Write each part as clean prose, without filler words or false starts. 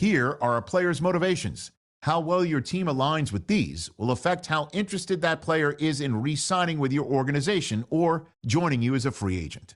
Here are a player's motivations. How well your team aligns with these will affect how interested that player is in re signing with your organization or joining you as a free agent.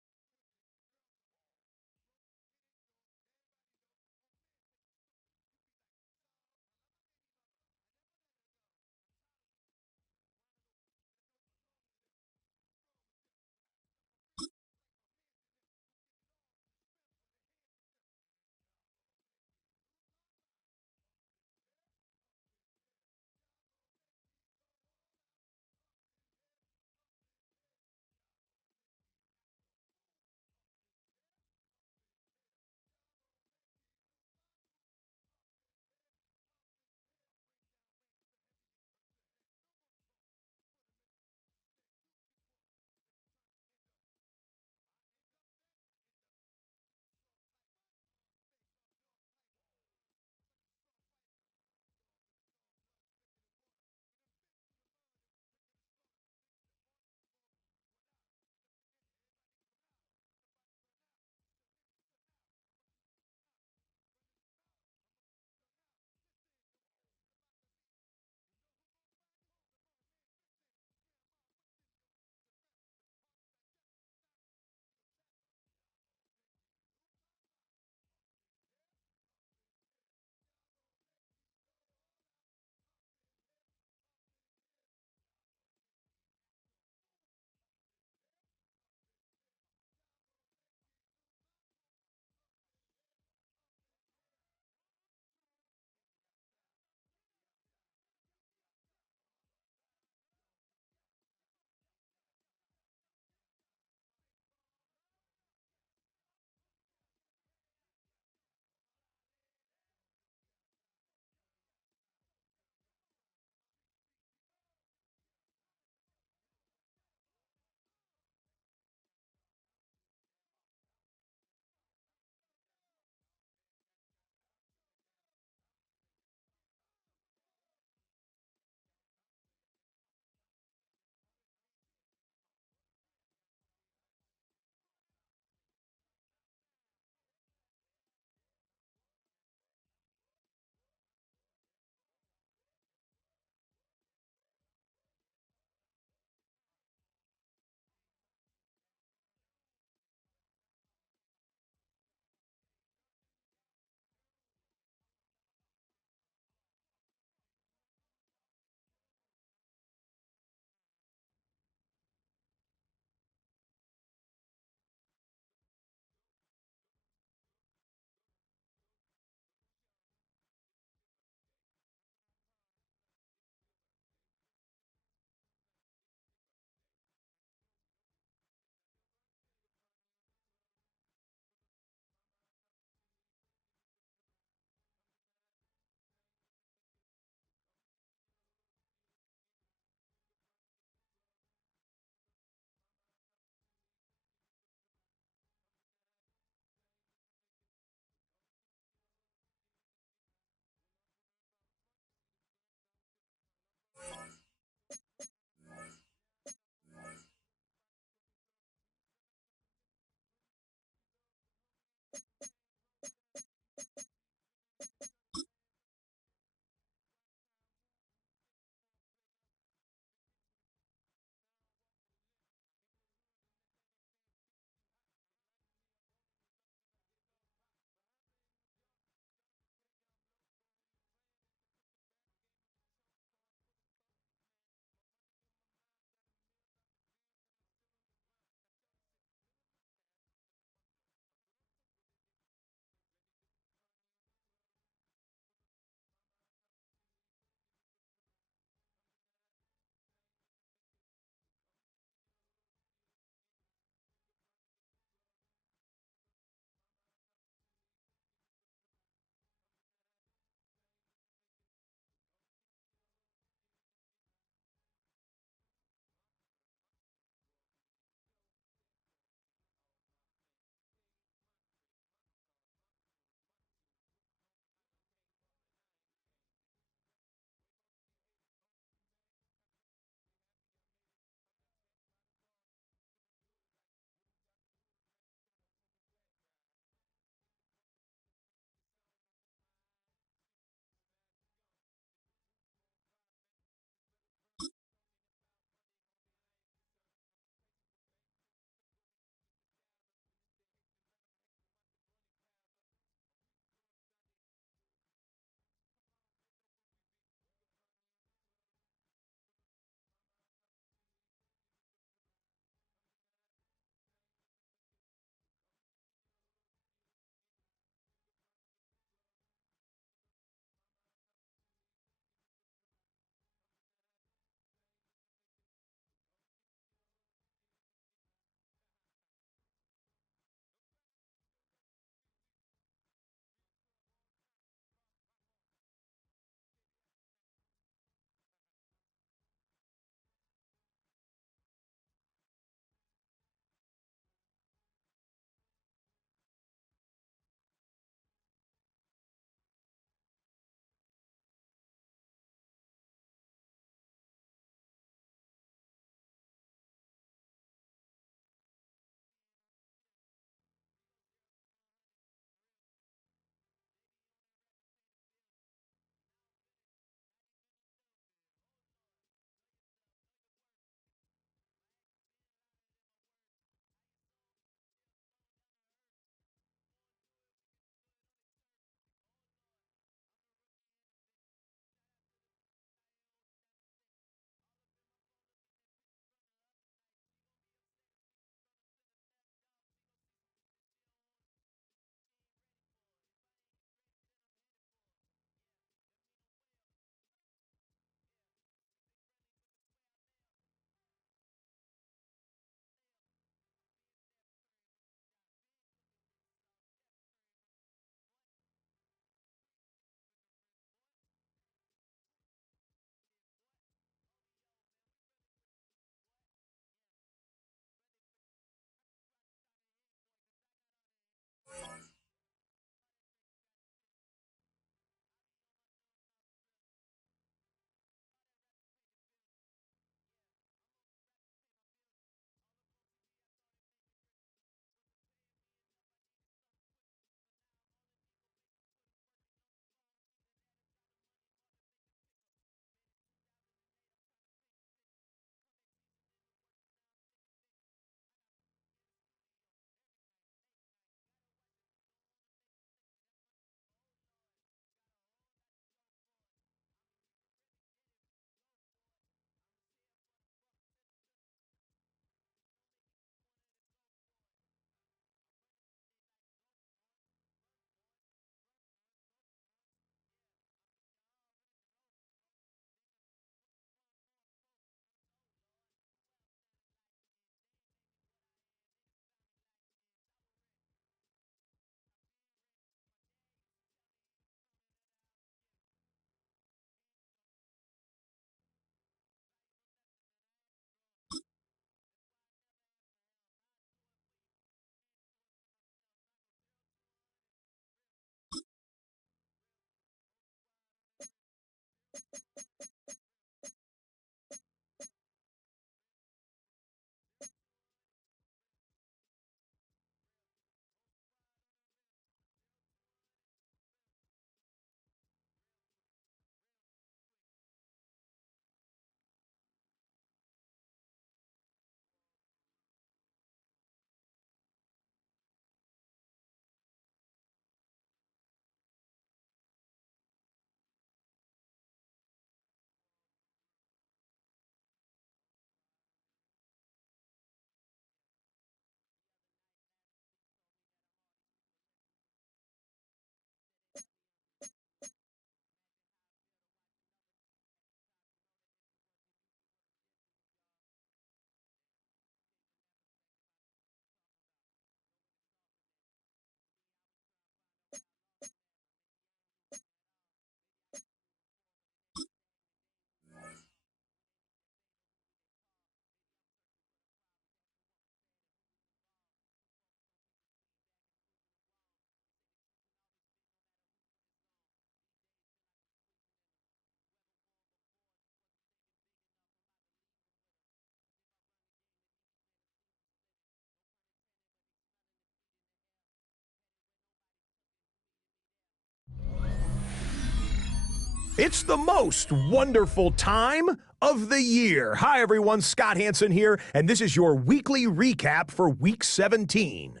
It's the most wonderful time of the year. Hi, everyone. Scott Hansen here, and this is your weekly recap for Week 17.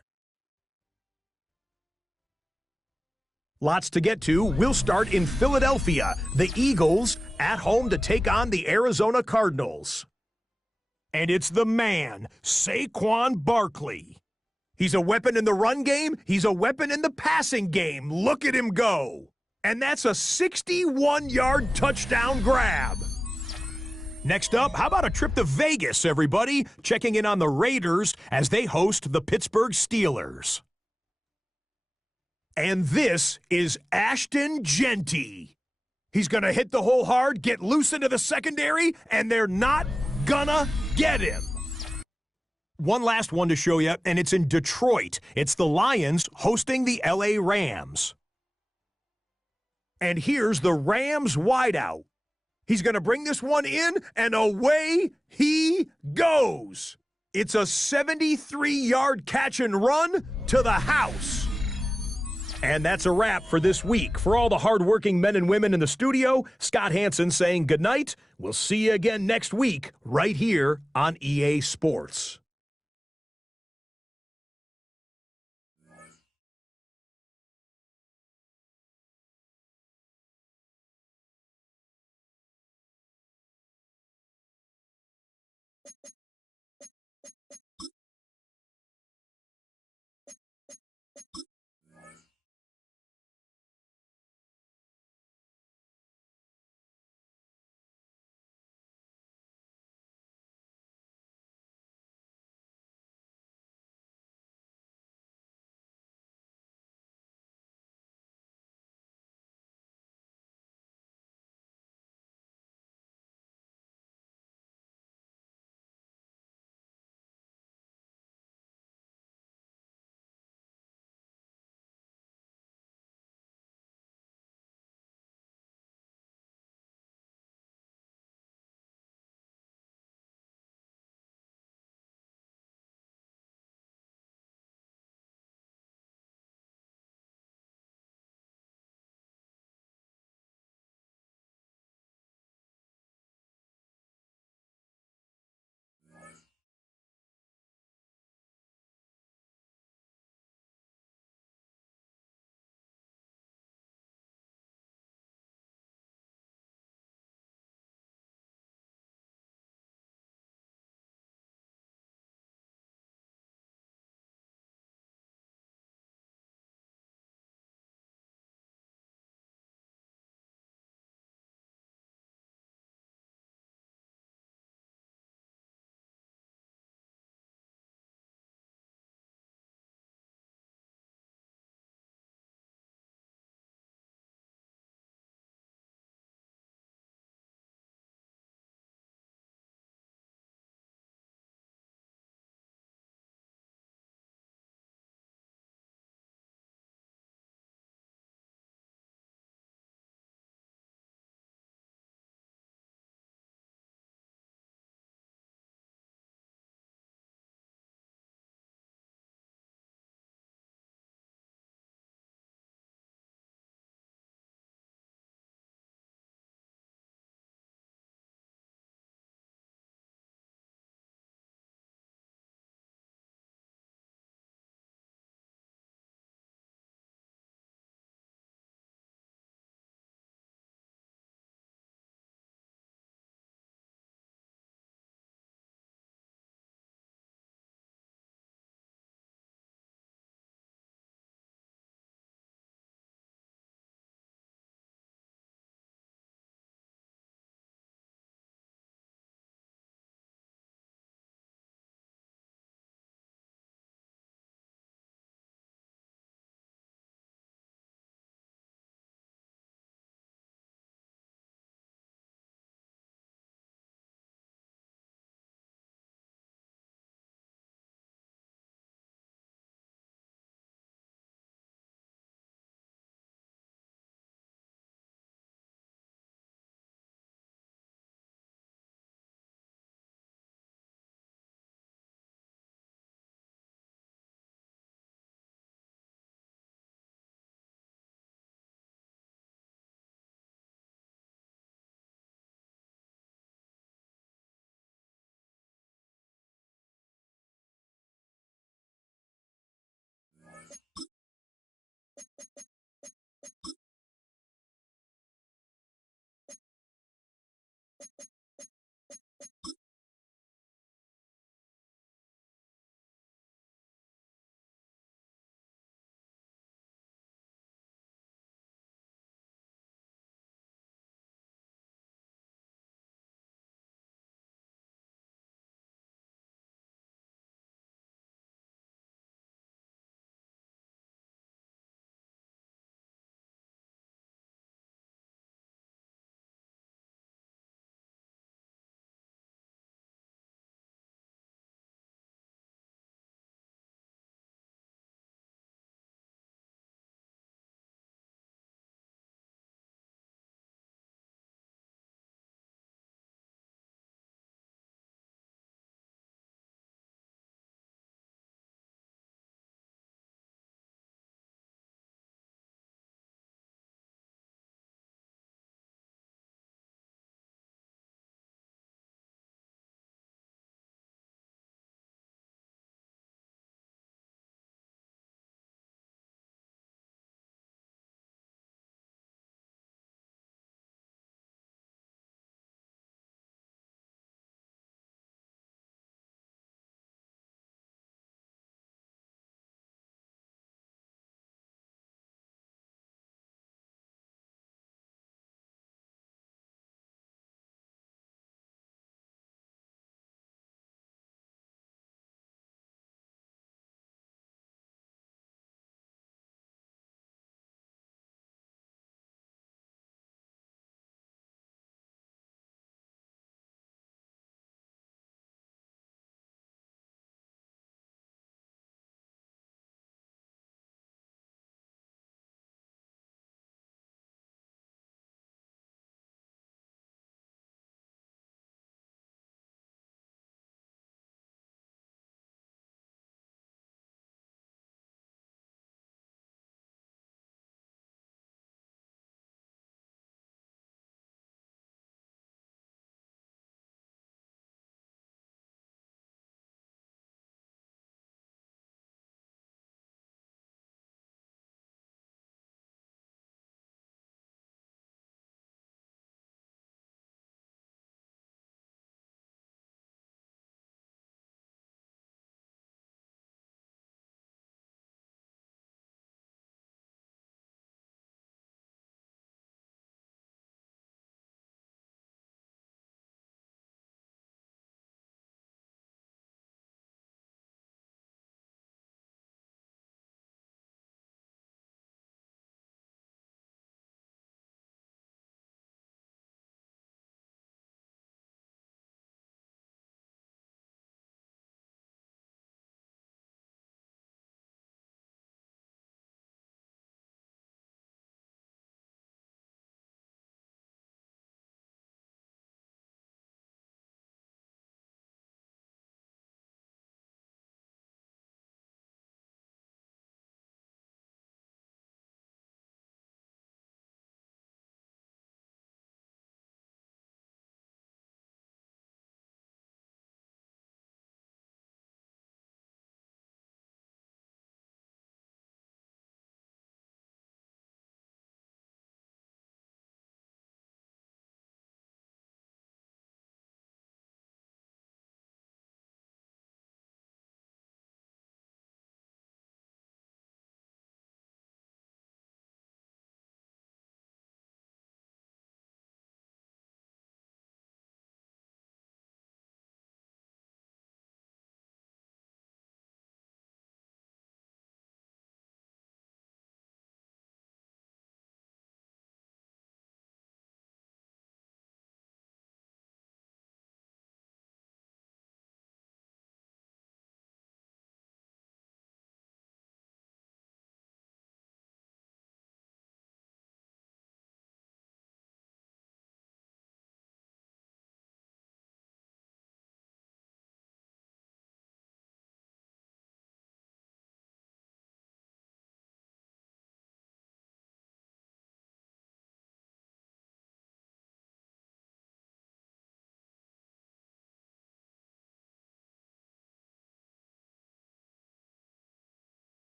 Lots to get to. We'll start in Philadelphia. The Eagles at home to take on the Arizona Cardinals. And it's the man, Saquon Barkley. He's a weapon in the run game. He's a weapon in the passing game. Look at him go. And that's a 61-yard touchdown grab. Next up, how about a trip to Vegas, everybody? Checking in on the Raiders as they host the Pittsburgh Steelers. And this is Ashton Genty. He's going to hit the hole hard, get loose into the secondary, and they're not gonna get him. One last one to show you, and it's in Detroit. It's the Lions hosting the LA Rams. And here's the Rams wideout. He's going to bring this one in, and away he goes. It's a 73-yard catch and run to the house. And that's a wrap for this week. For all the hardworking men and women in the studio, Scott Hansen saying goodnight. We'll see you again next week right here on EA Sports.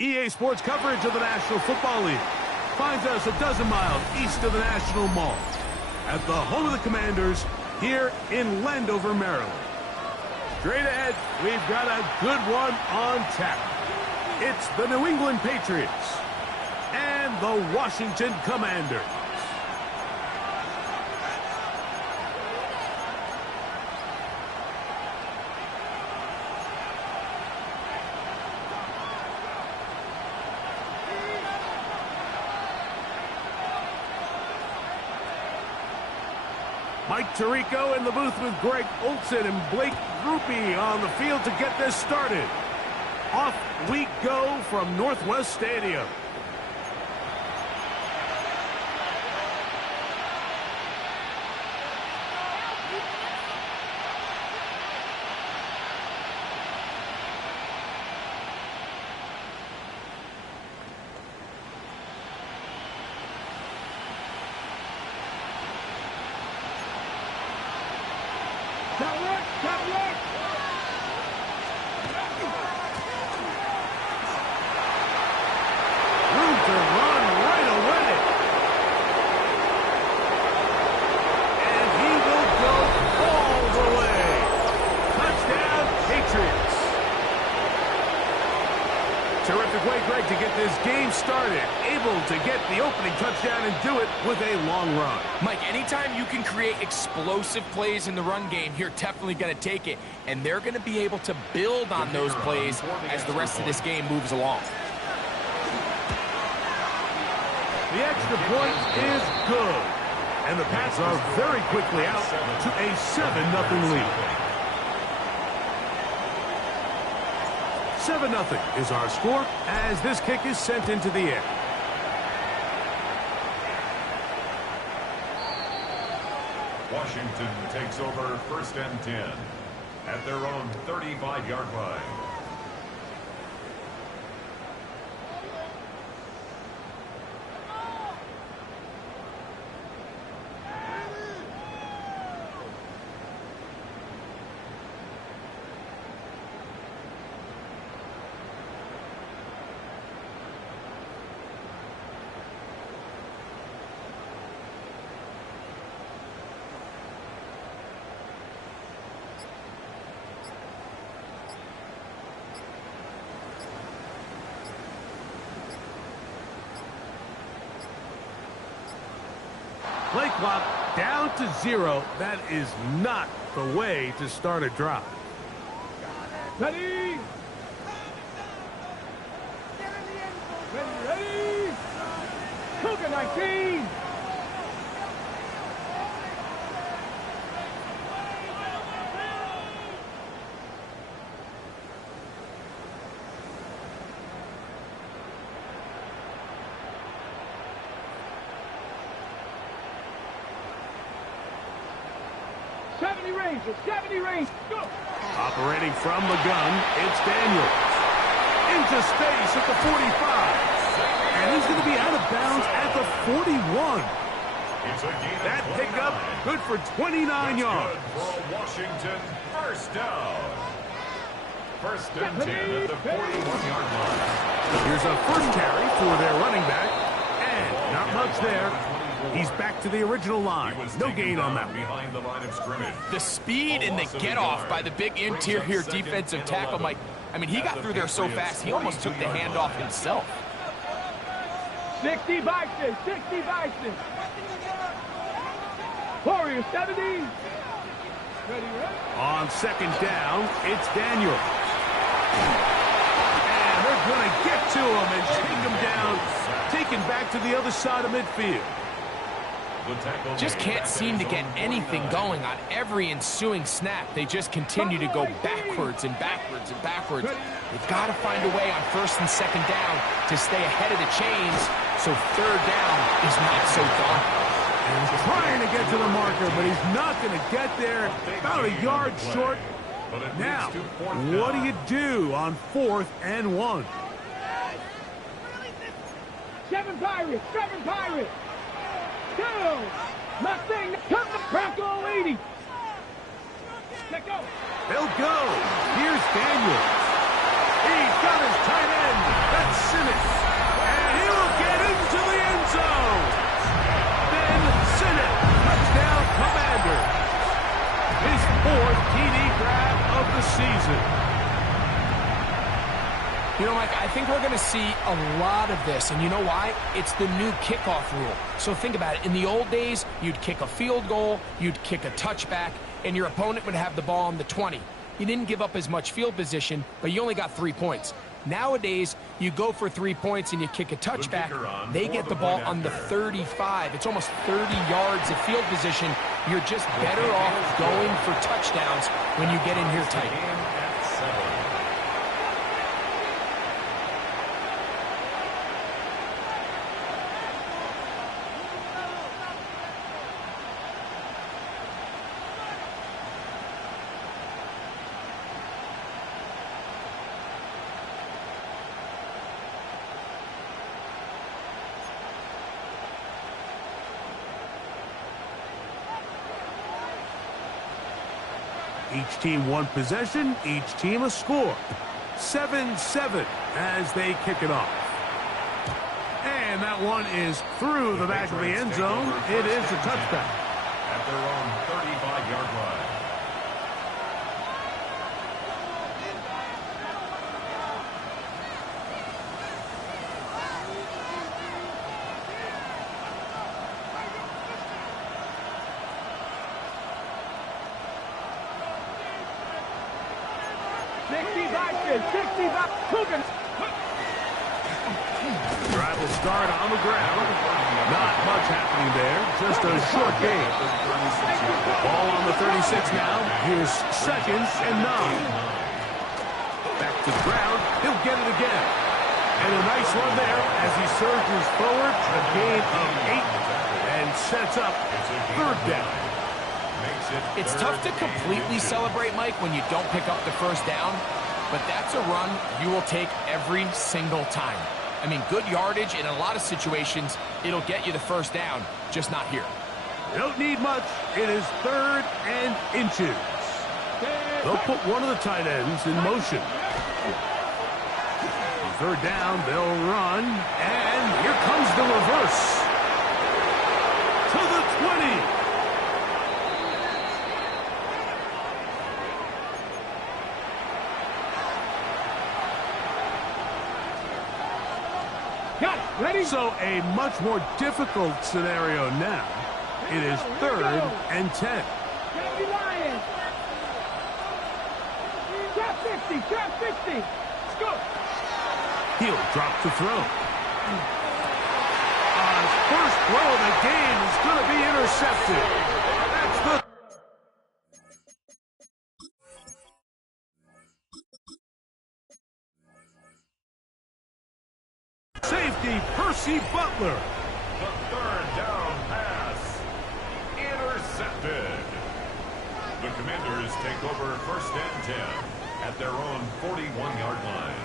EA Sports coverage of the National Football League finds us a dozen miles east of the National Mall at the home of the Commanders here in Landover, Maryland. Straight ahead, we've got a good one on tap. It's the New England Patriots and the Washington Commanders. Mike Tirico in the booth with Greg Olson and Blake Grupe on the field to get this started. Off we go from Northwest Stadium. Terrific way, Greg, to get this game started. Able to get the opening touchdown and do it with a long run. Mike, anytime you can create explosive plays in the run game, you're definitely going to take it. And they're going to be able to build on those plays as the rest of this game moves along. The extra point is good. And the Pats are very quickly out to a 7-0 lead. 7-0 is our score as this kick is sent into the air. Washington takes over 1st and 10 at their own 35-yard line. Play clock down to 0. That is not the way to start a drive. Ready? Ready? Cougar 19. Rangers, 70 Rangers, go! Operating from the gun, it's Daniels. Into space at the 45. And he's going to be out of bounds at the 41. That pickup, good for 29 yards. Good for Washington, first down. 1st and 10 at the 41-yard line. Here's a first carry for their running back. And not much yardage there. He's back to the original line. No gain on that. Behind the line of scrimmage. The speed and the get-off by the big interior defensive tackle, Mike. I mean, he got through there so fast, he almost took the handoff himself. 60 Bison, 60 Bison. Warriors 70. Ready, ready. On second down, it's Daniel. And they're going to get to him and take him down, taken back to the other side of midfield. Just can't seem to get anything going on every ensuing snap. They just continue to go backwards and backwards and backwards. They've got to find a way on first and second down to stay ahead of the chains so third down is not so daunting. And he's trying to get to the marker, but he's not going to get there. About a yard short. Now, what do you do on 4th and 1? 7 Pirates, 7 Pirates. 2. Mustang, come to Bronco 80. Let go. They'll go. Here's Daniel. He's got his tight end. That's Simmons. And he'll get into the end zone. Then Simmons. Touchdown, Commander. His 4th TD grab of the season. You know, Mike, I think we're going to see a lot of this, and you know why? It's the new kickoff rule. So think about it. In the old days, you'd kick a field goal, you'd kick a touchback, and your opponent would have the ball on the 20. You didn't give up as much field position, but you only got 3 points. Nowadays, you go for 3 points and you kick a touchback, they get the ball on the 35. It's almost 30 yards of field position. You're just better off going for touchdowns when you get in here tight. Each team one possession, each team a score. 7-7 as they kick it off. And that one is through the back of the end zone. It is a touchback. At their own 35-yard line. Drive will start on the ground. Not much happening there. Just a short gain. Ball on the 36 now. Here's 2nd and 9. Back to the ground. He'll get it again. And a nice run there as he surges forward. A gain of 8 and sets up 3rd down. It's tough to completely celebrate, Mike, when you don't pick up the first down. But that's a run you will take every single time. I mean, good yardage in a lot of situations, it'll get you the first down, just not here. You don't need much. It is 3rd and inches. They'll put one of the tight ends in motion. 3rd down, they'll run, and here comes the reverse. To the 20. Ready? So a much more difficult scenario now. It is 3rd and 10. Johnny Lion. Trap 50, trap 50. Let's go. He'll drop the throw. His first throw of the game is going to be intercepted. That's the safety, Percy Butler. The 3rd down pass. Intercepted. The Commanders take over 1st and 10 at their own 41-yard line.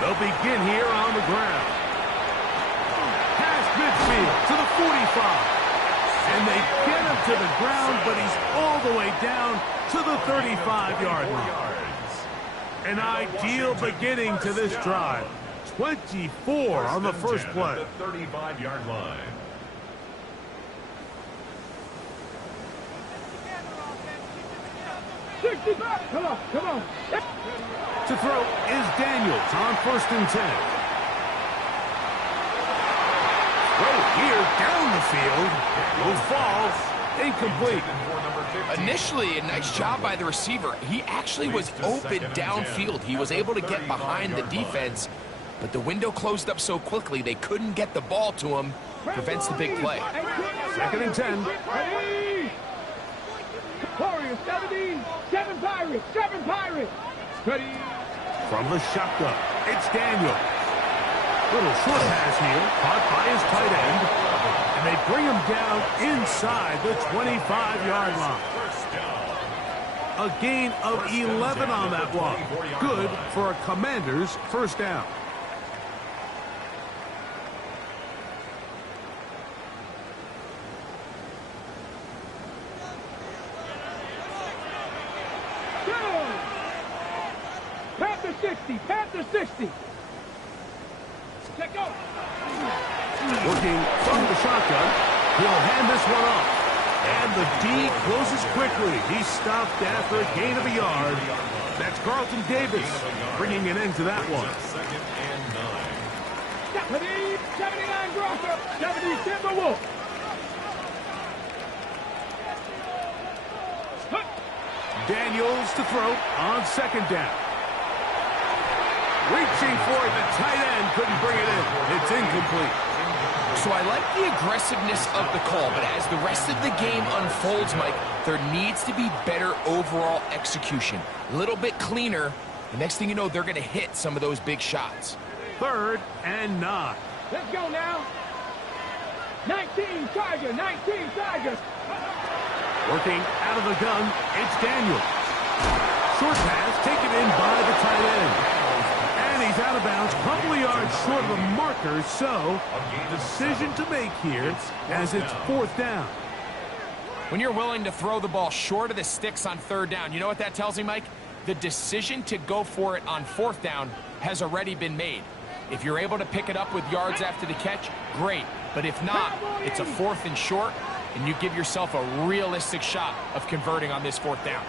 They'll begin here on the ground. Past midfield to the 45. And they get him to the ground, but he's all the way down to the 35-yard line. An ideal beginning to this drive. 24 on the first play. At the 35-yard line. Come on, come on. To throw is Daniels on 1st and 10. Throw here down the field. No falls. Incomplete. Initially, a nice job by the receiver. He actually was open downfield. He was able to get behind the defense, but the window closed up so quickly they couldn't get the ball to him. Prevents the big play. 2nd and 10. Warriors 17, 7 Pirates, 7 Pirates. Ready. From the shotgun, it's Daniel. Little short pass here, caught by his tight end. And they bring him down inside the 25-yard line. A gain of 11 on that one. Good for a Commanders first down. Panther 60, Panther 60. Check out. Working from the shotgun, he'll hand this one off. And the D closes quickly. He's stopped after a gain of a yard. That's Carlton Davis bringing an end to that one. 79 Grosser, 70 Timberwolf. Daniels to throw on 2nd down. Reaching for it, the tight end couldn't bring it in. It's incomplete. So I like the aggressiveness of the call, but as the rest of the game unfolds, Mike, there needs to be better overall execution. A little bit cleaner. The next thing you know, they're going to hit some of those big shots. 3rd and 9. Let's go now. 19 Tiger, 19 Tiger. Working out of the gun, it's Daniels. Short pass taken in by the tight end. And he's out of bounds, a couple of yards short of the marker, so decision to make here as it's 4th down. When you're willing to throw the ball short of the sticks on 3rd down, you know what that tells me, Mike? The decision to go for it on 4th down has already been made. If you're able to pick it up with yards after the catch, great. But if not, it's a 4th and short, and you give yourself a realistic shot of converting on this 4th down.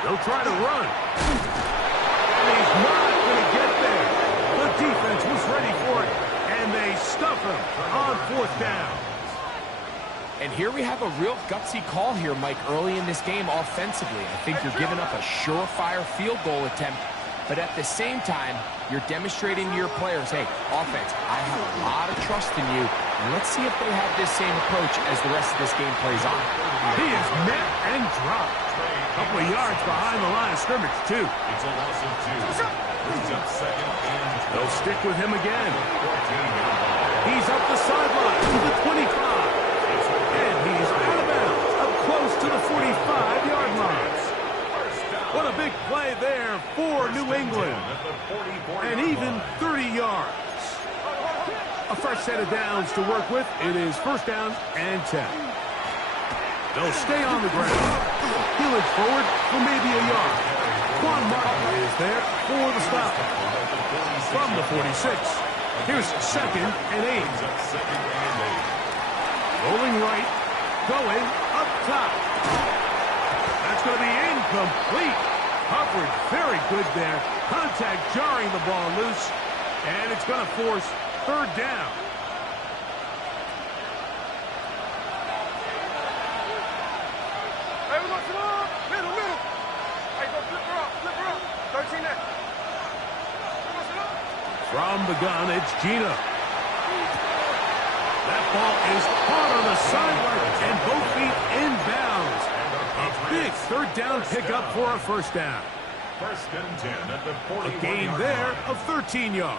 They'll try to run. And he's not going to get there. The defense was ready for it, and they stuff him on 4th down. And here we have a real gutsy call here, Mike, early in this game offensively. I think you're giving up a surefire field goal attempt, but at the same time, you're demonstrating to your players, hey, offense, I have a lot of trust in you, and let's see if they have this same approach as the rest of this game plays on. He is met and dropped. A couple of yards behind the line of scrimmage, too. It's a loss of 2. Brings up 2nd and 12. They'll stick with him again. He's up the sideline to the 25. And he's out of bounds, up close to the 45-yard line. What a big play there for New England. And even 30 yards. A fresh set of downs to work with. It is 1st down and 10. They'll stay on the ground. He'll inch forward for maybe a yard. Quan Martin is there for the stop. From the 46, here's 2nd and 8. Rolling right, going up top. That's going to be incomplete. Coverage very good there. Contact jarring the ball loose. And it's going to force 3rd down. From the gun, it's Gina. That ball is caught on the sideline and both feet inbounds. A big 3rd down pickup for a 1st down. 1st and 10 at the 41. A gain there of 13 yards.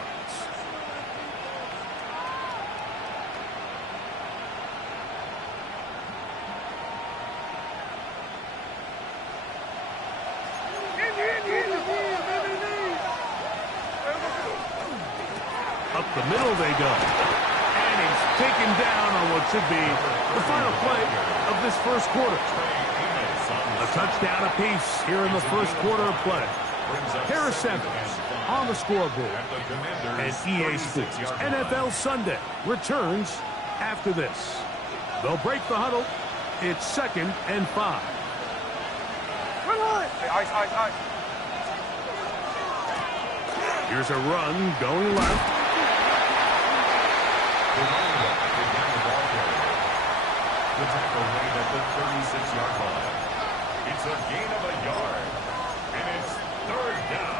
Up the middle they go. And he's taken down on what should be the final play of this 1st quarter. A touchdown apiece here in the first quarter of play. Pair of sevens on the scoreboard. And EA Sports NFL Sunday returns after this. They'll break the huddle. It's 2nd and 5. Here's a run going left. The tackle made at the 36-yard line. It's a gain of a yard, and it's 3rd down.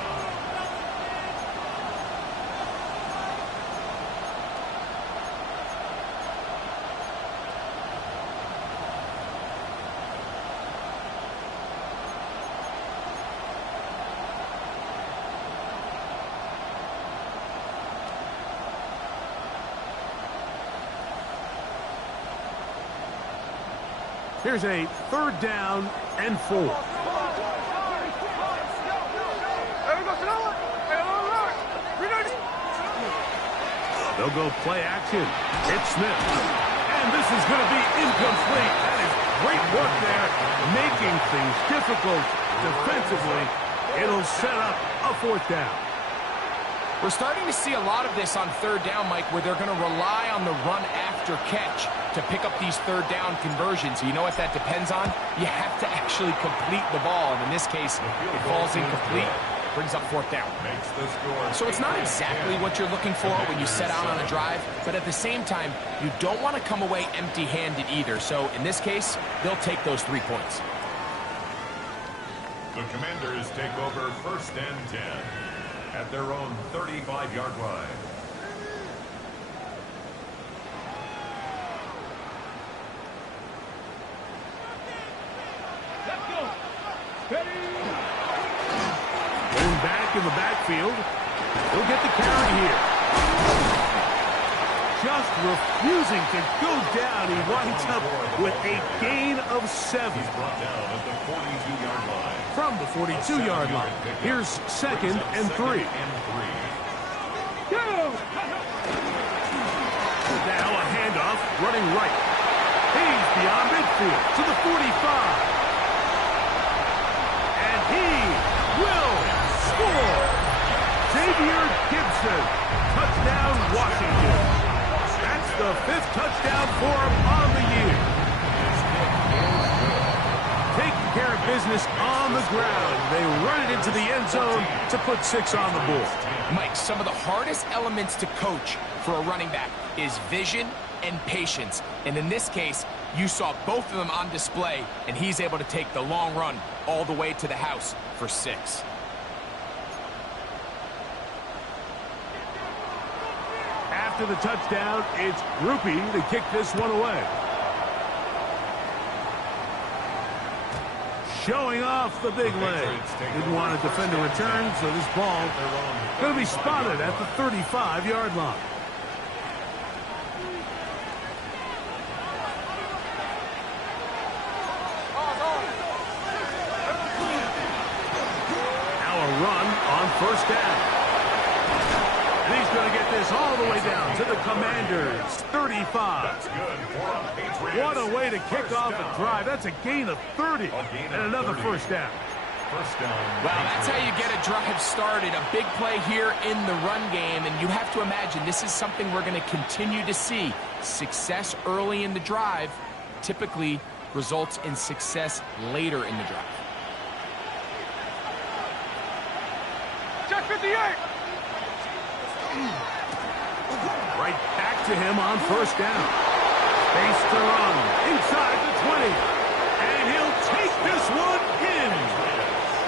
Here's a 3rd down and 4. They'll go play action. It's Smith. And this is going to be incomplete. That is great work there, making things difficult defensively. It'll set up a 4th down. We're starting to see a lot of this on 3rd down, Mike, where they're going to rely on the run after catch to pick up these 3rd down conversions. You know what that depends on? You have to actually complete the ball, and in this case, it falls incomplete. Brings up 4th down. So it's not exactly what you're looking for when you set out on a drive, but at the same time, you don't want to come away empty-handed either. So in this case, they'll take those 3 points. The Commanders take over 1st and 10 at their own 35-yard line. Let's go. Ready? Going back in the backfield. He'll get the carry here. Just refusing to go down. He winds up with a gain of 7. He's brought down at the 42-yard line. From the 42-yard line. Here's 2nd and 3. Go. Now a handoff running right. He's beyond midfield to the 45. And he will score. Xavier Gibson. Touchdown, Washington. That's the 5th touchdown for him on the year. Taking care of business on the ground. They run it into the end zone to put 6 on the board. Mike, some of the hardest elements to coach for a running back is vision and patience. And in this case, you saw both of them on display, and he's able to take the long run all the way to the house for 6. After the touchdown, it's Groupie to kick this one away. Showing off the big leg. Didn't want to defend a return, so this ball going to be spotted at the 35-yard line. Now a run on 1st down. And he's going to get this all the way down to the Commanders' 35. That's good for a Patriots. What a way to kick off a drive. That's a gain of 30 and another 1st down. First down. Well, that's how you get a drive started. A big play here in the run game, and you have to imagine this is something we're going to continue to see. Success early in the drive typically results in success later in the drive. Check 58. Right back to him on 1st down. Space to run inside the 20. And he'll take this one in.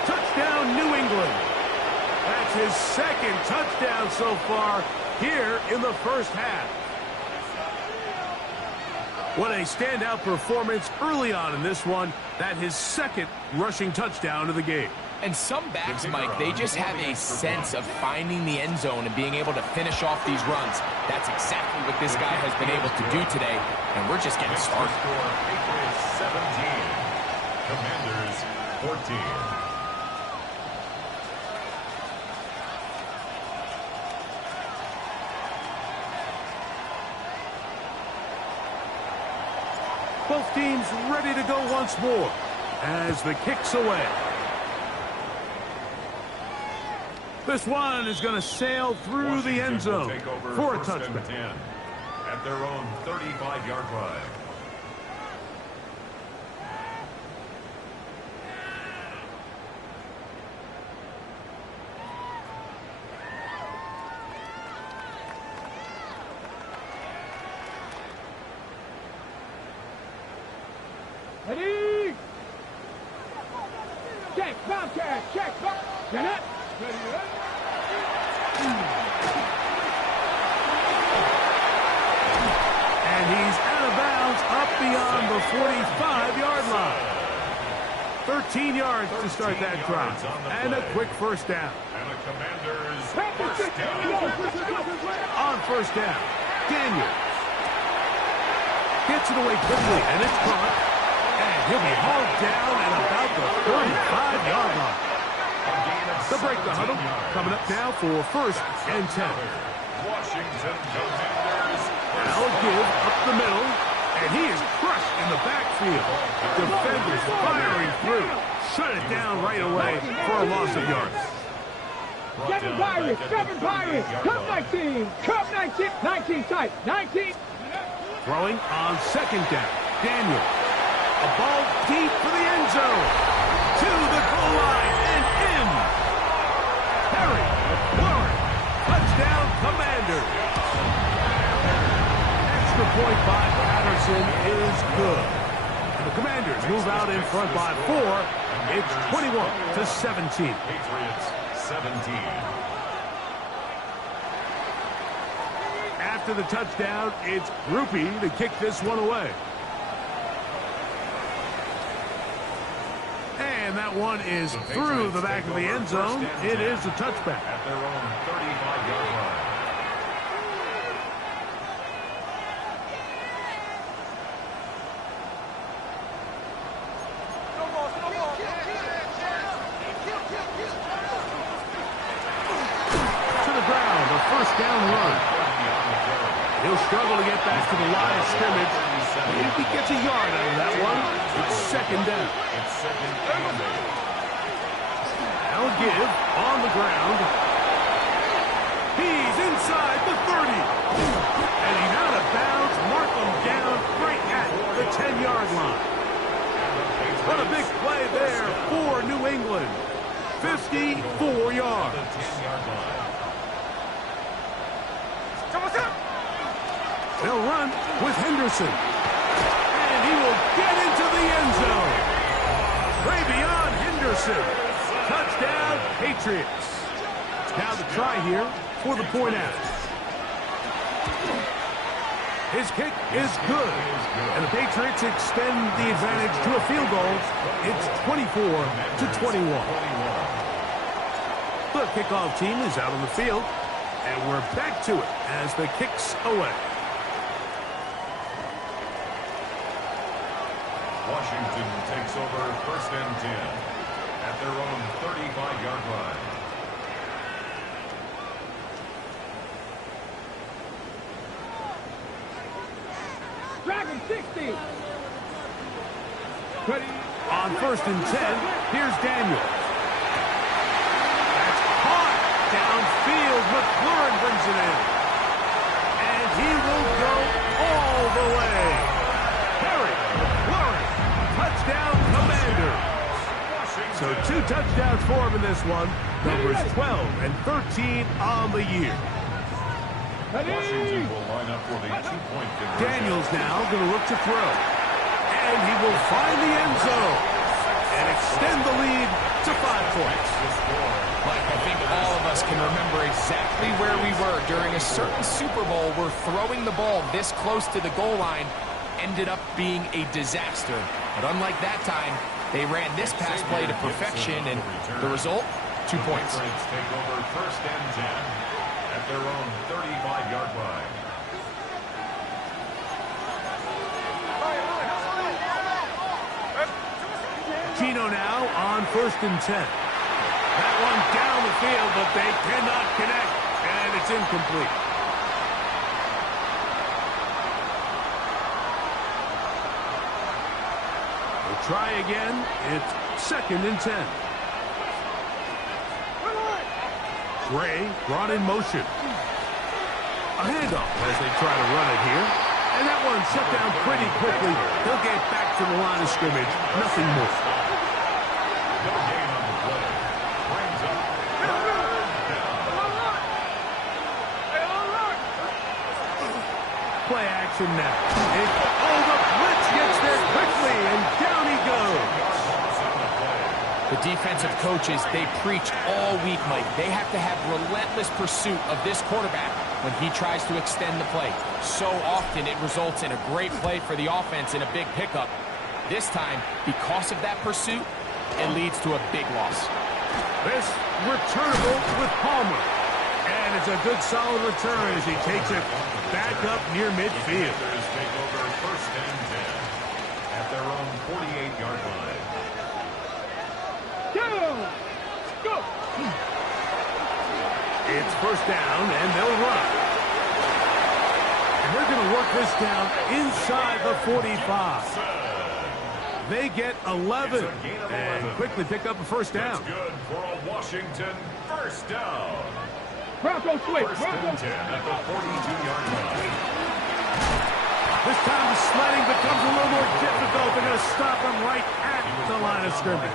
Touchdown, New England. That's his 2nd touchdown so far here in the 1st half. What a standout performance early on in this one. That his 2nd rushing touchdown of the game. And some backs, Mike, they just have a sense of finding the end zone and being able to finish off these runs. That's exactly what this guy has been able to do today, and we're just getting started. Patriots 17, Commanders 14. Both teams ready to go once more. as the kick's away. This one is going to sail through the end zone for a touchback. 10 at their own 35-yard line. Ready? Check, Bobcat, check, get it. Ready, And he's out of bounds up beyond the 45-yard line. 13 yards to start that drive. And a quick first down. And the Commanders first down. On first down, Daniels gets it away quickly, and it's caught. And he'll be hauled down at about the 35-yard line. The break the huddle coming up now for first and 10. Washington Commanders. Now a give up the middle, and he is crushed in the backfield. Defenders firing through. Shut it down right away for a loss of yards. Seven Pirates, come 19, come 19, 19 tight, 19. Throwing on second down, Daniel. A ball deep for the end zone. To the goal line and in. Harry McLaurin. Touchdown, Commanders. Extra point by Patterson is good. And the Commanders move out in front by 4. It's 21-17. Patriots 17. After the touchdown, it's Groupie to kick this one away. And that one is through the back of the end zone. It is a touchback. At their own 35-yard line. To the ground, a first down run. He'll struggle to get back to the line of scrimmage. If he gets a yard out of that one, it's second down. It's second and 8. Now a give on the ground. He's inside the 30. And he's out of bounds. Mark him down right at the 10-yard line. What a big play there for New England. 54 yards. The 10-yard line. They'll run with Henderson. And he will get into the end zone. Way beyond Henderson. Touchdown, Patriots. Now the try here for the point out. His kick is good. And the Patriots extend the advantage to a field goal. It's 24-21. The kickoff team is out on the field. And we're back to it as the kick's away. Washington takes over first and 10 at their own 35-yard line. Dragon 60. Ready. On first and 10, here's Daniels. That's caught downfield. McLaurin brings it in. And he will go all the way. Harry McLaurin. Touchdown, Commanders. So 2 touchdowns for him in this one. Numbers 12 and 13 on the year. Washington will line up for the 2-point conversion. Daniels now going to look to throw. And he will find the end zone and extend the lead to 5 points. Mike, I think all of us can remember exactly where we were during a certain Super Bowl where throwing the ball this close to the goal line ended up being a disaster. But unlike that time, they ran this pass play to perfection, and the result, 2 points. Patriots take over first and 10 at their own 35-yard line. Gino now on first and 10. That one down the field, but they cannot connect, and it's incomplete. The try again. It's 2nd and 10. Gray brought in motion. A handoff as they try to run it here. And that one shut down pretty quickly. They'll get back to the line of scrimmage. Nothing more. No gain on the play. Brings up 3rd down. Play action now. The blitz gets there quickly, and down he goes. The defensive coaches, they preach all week, Mike. They have to have relentless pursuit of this quarterback when he tries to extend the play. So often it results in a great play for the offense and a big pickup. This time, because of that pursuit, it leads to a big loss. This returnable with Palmer. And it's a good solid return as he takes it back up near midfield. Panthers take over 1st and 10 at their own 48-yard line. Go! It's 1st down, and they'll run. And they're going to work this down inside the 45. They get 11 and quickly pick up a 1st down. That's good for a Washington 1st down. Bronco switch. 1st and 10 at the 42-yard line. This time the sledding becomes a little more difficult. They're going to stop him right at the line of scrimmage.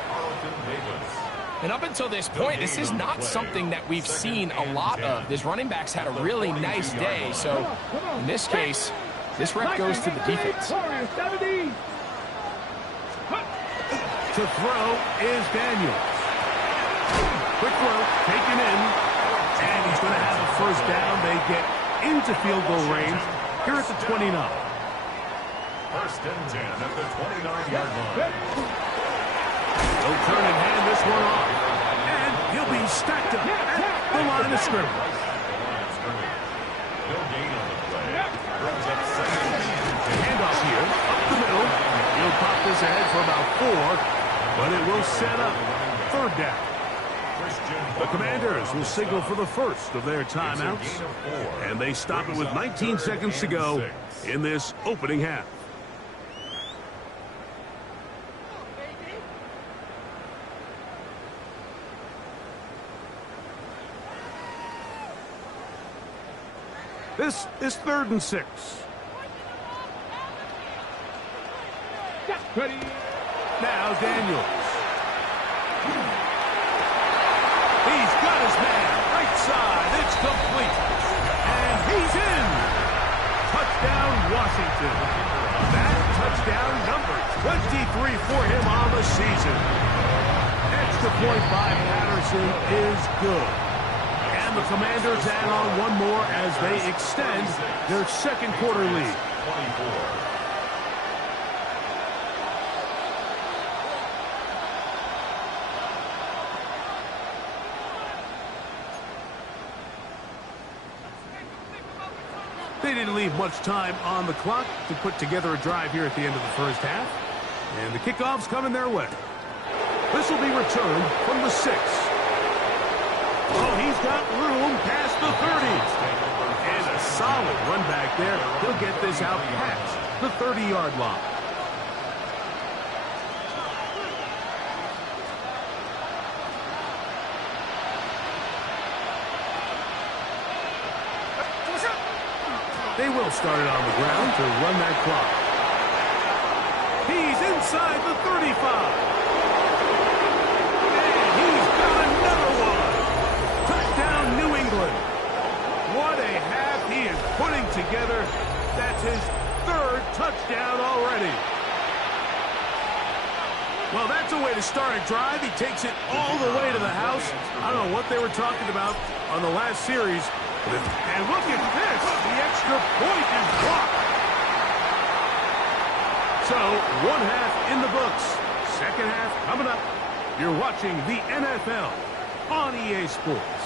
And up until this point, this is not something that we've seen a lot of. This running back's had a really nice day, so in this case, this rep goes to the defense. To throw is Daniels. Quick throw, taken in, and he's going to have a 1st down. They get into field goal range here at the 29. 1st and 10 at the 29-yard line. They'll turn and hand this one off. And he'll be stacked up at the line of scrimmage. No gain on the play. Brings up 2nd. Handoff here, up the middle. He'll pop this ahead for about 4, but it will set up 3rd down. The Commanders will signal for the first of their timeouts, and they stop it with 19 seconds to go in this opening half. This is 3rd and 6. Ready. Now Daniels. He's got his man. Right side. It's complete. And he's in. Touchdown, Washington. That touchdown number 23 for him on the season. Extra point by Patterson is good. And the Commanders add on one more as they extend their 2nd quarter lead. 24. They didn't leave much time on the clock to put together a drive here at the end of the 1st half. And the kickoff's coming their way. This will be returned from the 6. Oh, he's got room past the 30. And a solid run back there. He'll get this out past the 30-yard line. They will start it on the ground to run that clock. He's inside the 35. And he's got another one. Touchdown, New England. What a half he is putting together. That's his 3rd touchdown already. Well, that's a way to start a drive. He takes it all the way to the house. I don't know what they were talking about on the last series. And look at this. The extra point is blocked. So, 1 half in the books. 2nd half coming up. You're watching the NFL on EA Sports.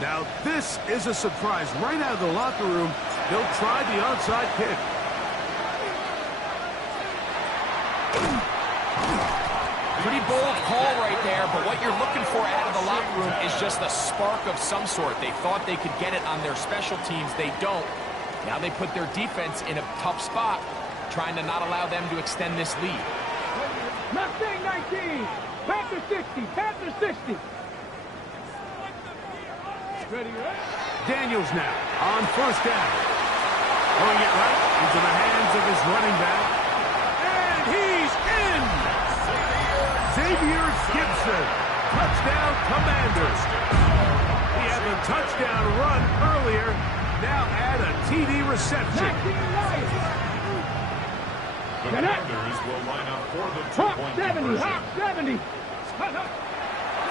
Now, this is a surprise. Right out of the locker room, they'll try the onside kick. Pretty bold call right there, but what you're looking for out of the locker room is just a spark of some sort. They thought they could get it on their special teams. They don't. Now they put their defense in a tough spot, trying to not allow them to extend this lead. Mustang 19, Panther 60, Panther 60. Ready, right? Daniels now on first down. Throwing it right into the hands of his running back. And he's in! Xavier Gibson. Touchdown, Commanders. He had the touchdown run earlier. Now add a TD reception. The Commanders will line up for the Hawk two-point 70, conversion. Hawk 70.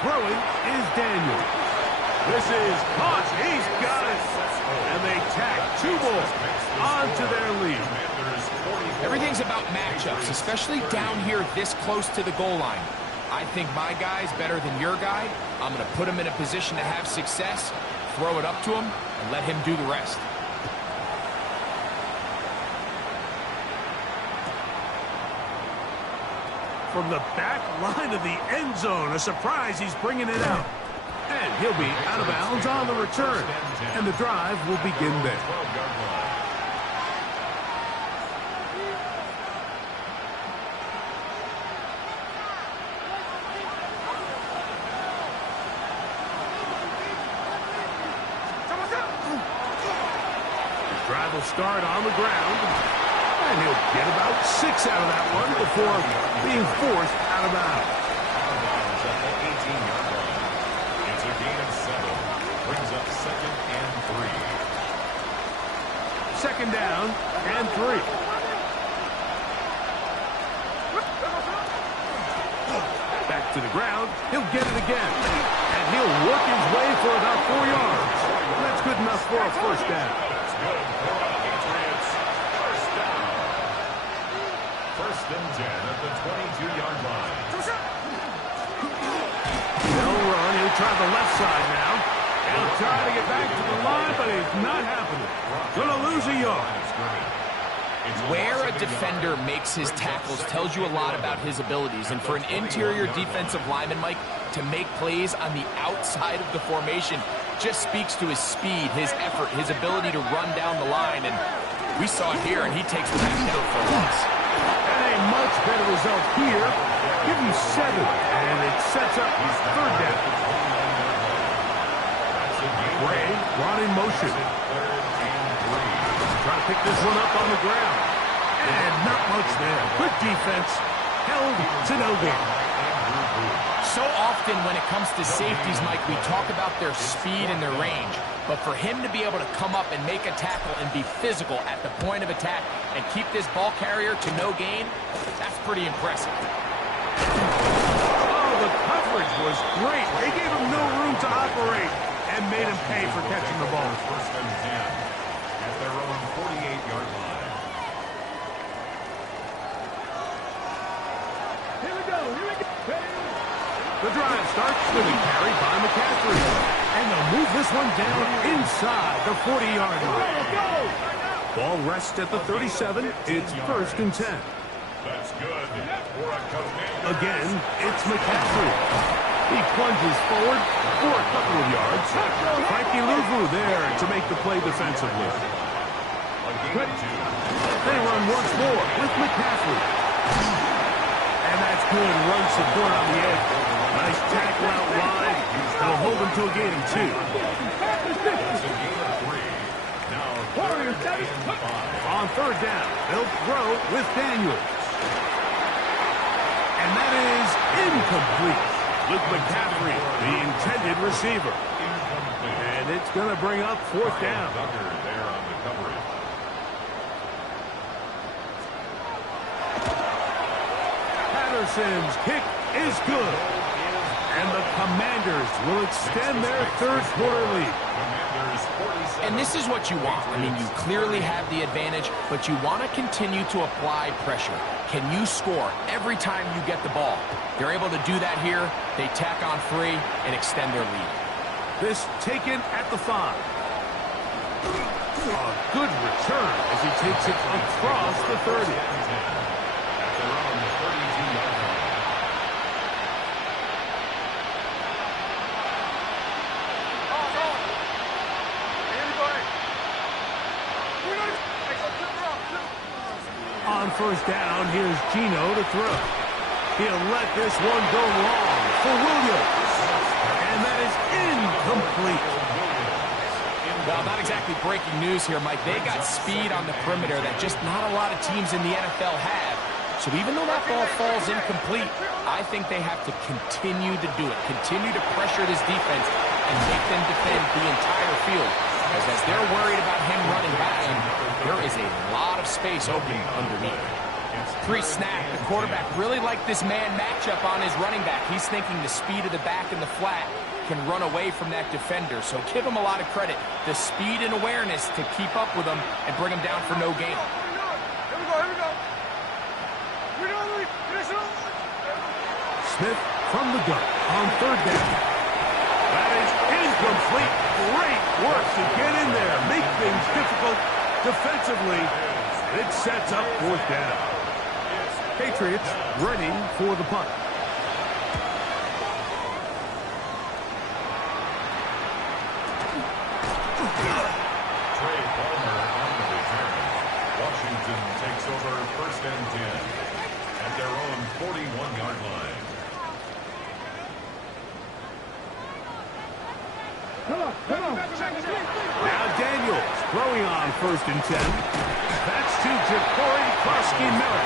Throwing is Daniel. This is caught. He's got it. And they tack two more onto their lead. Everything's about matchups, especially down here this close to the goal line. I think my guy's better than your guy. I'm going to put him in a position to have success, throw it up to him, and let him do the rest. From the back line of the end zone, a surprise, he's bringing it out. And he'll be out of bounds on the return. And the drive will begin there. The drive will start on the ground. And he'll get about 6 out of that one before being forced out of bounds. At the 18-yard line. It's a gain of 7. Brings up 2nd and 3. Second down and 3. Back to the ground. He'll get it again. And he'll work his way for about 4 yards. That's good enough for a first down. That's good for the Patriots. First down. 1st and 10 at the 22-yard line. They'll run. He'll try the left side now. He'll try to get back to the line, but it's not happening. Gonna lose a yard. Where a defender makes his tackles tells you a lot about his abilities. And for an interior defensive lineman, Mike, to make plays on the outside of the formation just speaks to his speed, his effort, his ability to run down the line. And we saw it here, and he takes the back down for a loss. And a much better result here. Give him 7, and it sets up his 3rd down. Ray brought in motion. Trying to pick this one up on the ground. And not much there. Good defense. Held to no gain. So often when it comes to safeties, Mike, we talk about their speed and their range. But for him to be able to come up and make a tackle and be physical at the point of attack and keep this ball carrier to no gain, that's pretty impressive. Oh, the coverage was great. They gave him no room to operate and made him pay for catching the ball. 1st and 10 at their own 48-yard line. Here we go, here we go. The drive starts with a carry by McCaffrey. And they'll move this one down inside the 40-yard line. Ball rests at the 37. It's 1st and 10. That's good for a Commander. Again, it's McCaffrey. He plunges forward for a couple of yards. Frankie Louvu there to make the play defensively. A gain of 2. They run once more with McCaffrey. And that's good run support on the edge. Nice tackle out wide. They'll hold him to a gain of 2. It's a gain of 3. Now 3rd and 5. On 3rd down, they'll throw with Daniels. And that is incomplete. Luke McCaffrey, the intended receiver. And it's going to bring up 4th down. Ducker there on the coverage. Patterson's kick is good. And the Commanders will extend their 3rd quarter lead. Commanders 47. And this is what you want. I mean, you clearly have the advantage, but you want to continue to apply pressure. Can you score every time you get the ball? They're able to do that here. They tack on 3 and extend their lead. This taken at the 5. A good return as he takes it across the 30. At their own 32-yard line. We're gonna first down. Here's Gino to throw. He'll let this one go long for Williams. And that is incomplete. Well, not exactly breaking news here, Mike. They got speed on the perimeter that just not a lot of teams in the NFL have. So even though that ball falls incomplete, I think they have to continue to do it. Continue to pressure this defense and make them defend the entire field. Because as they're worried about him running back, there is a lot of space open underneath. Pre-snap, the quarterback really liked this man matchup on his running back. He's thinking the speed of the back and the flat can run away from that defender. So give him a lot of credit. The speed and awareness to keep up with him and bring him down for no gain. Smith from the gun on third down. That is incomplete. Great work to get in there. Make things difficult defensively. It sets up fourth down. Patriots ready for the punt. Trey Palmer on the return. Washington takes over first and 10 at their own 41-yard line. Now Daniels throwing on first and 10. That's to Ja'Cory Krosky-Miller.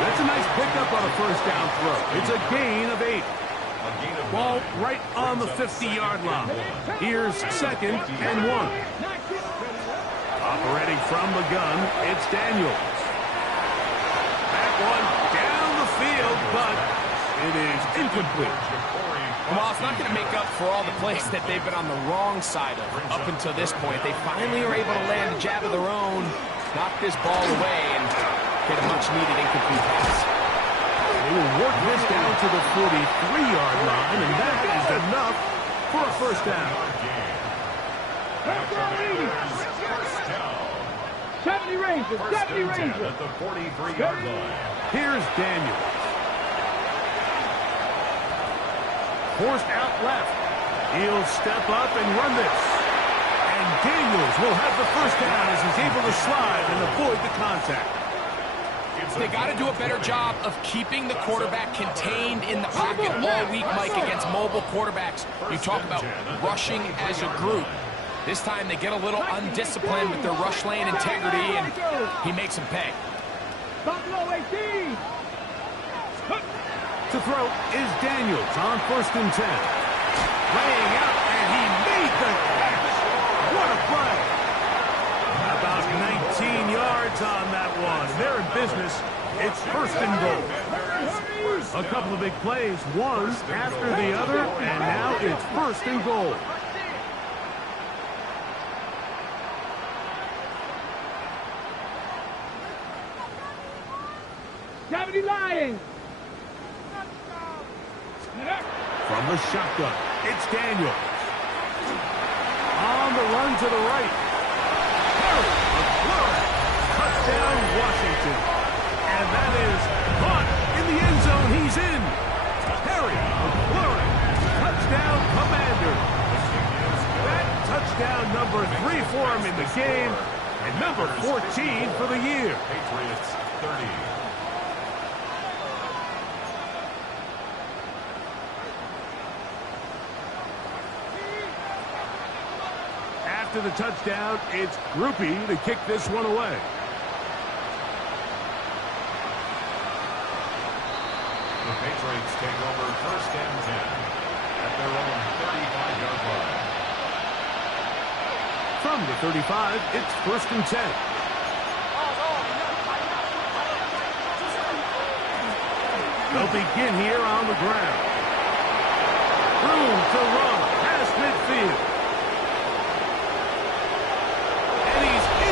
That's a nice pickup on a first down throw. It's a gain of 8. Ball right on the 50-yard line. Here's second and 1. Operating from the gun, it's Daniels. That one down the field, but it is incomplete. Well, it's not going to make up for all the plays that they've been on the wrong side of up until this point. They finally are able to land a jab of their own, knock this ball away, and get a much-needed incomplete pass. They will work this down to the 43-yard line, and that is enough for a first down. 70 Rangers, 70 Rangers. At the 43-yard line. Here's Daniels. Forced out left. He'll step up and run this. And Daniels will have the first down as he's able to slide and avoid the contact. They got to do a better job of keeping the quarterback contained in the pocket all week, Mike, against mobile quarterbacks. You talk about rushing as a group. This time they get a little undisciplined with their rush lane integrity, and he makes them pay. Buffalo 18. To throw is Daniels on first and 10. Laying out, and he made the catch. What a play. About 19 yards on that one. They're in business. It's first and goal. A couple of big plays, one after the other, and now it's first and goal. Lions. From the shotgun, it's Daniels. On the run to the right. Touchdown, Washington. And that is caught in the end zone. He's in. Harry McLaurin. Touchdown, Commanders. That touchdown number 3 for him in the game. And number 14 for the year. Patriots 30. After the touchdown, it's Groupie to kick this one away. The Patriots take over first and 10 at their own 35-yard line. From the 35, it's first and 10. They'll begin here on the ground. Room to run past midfield.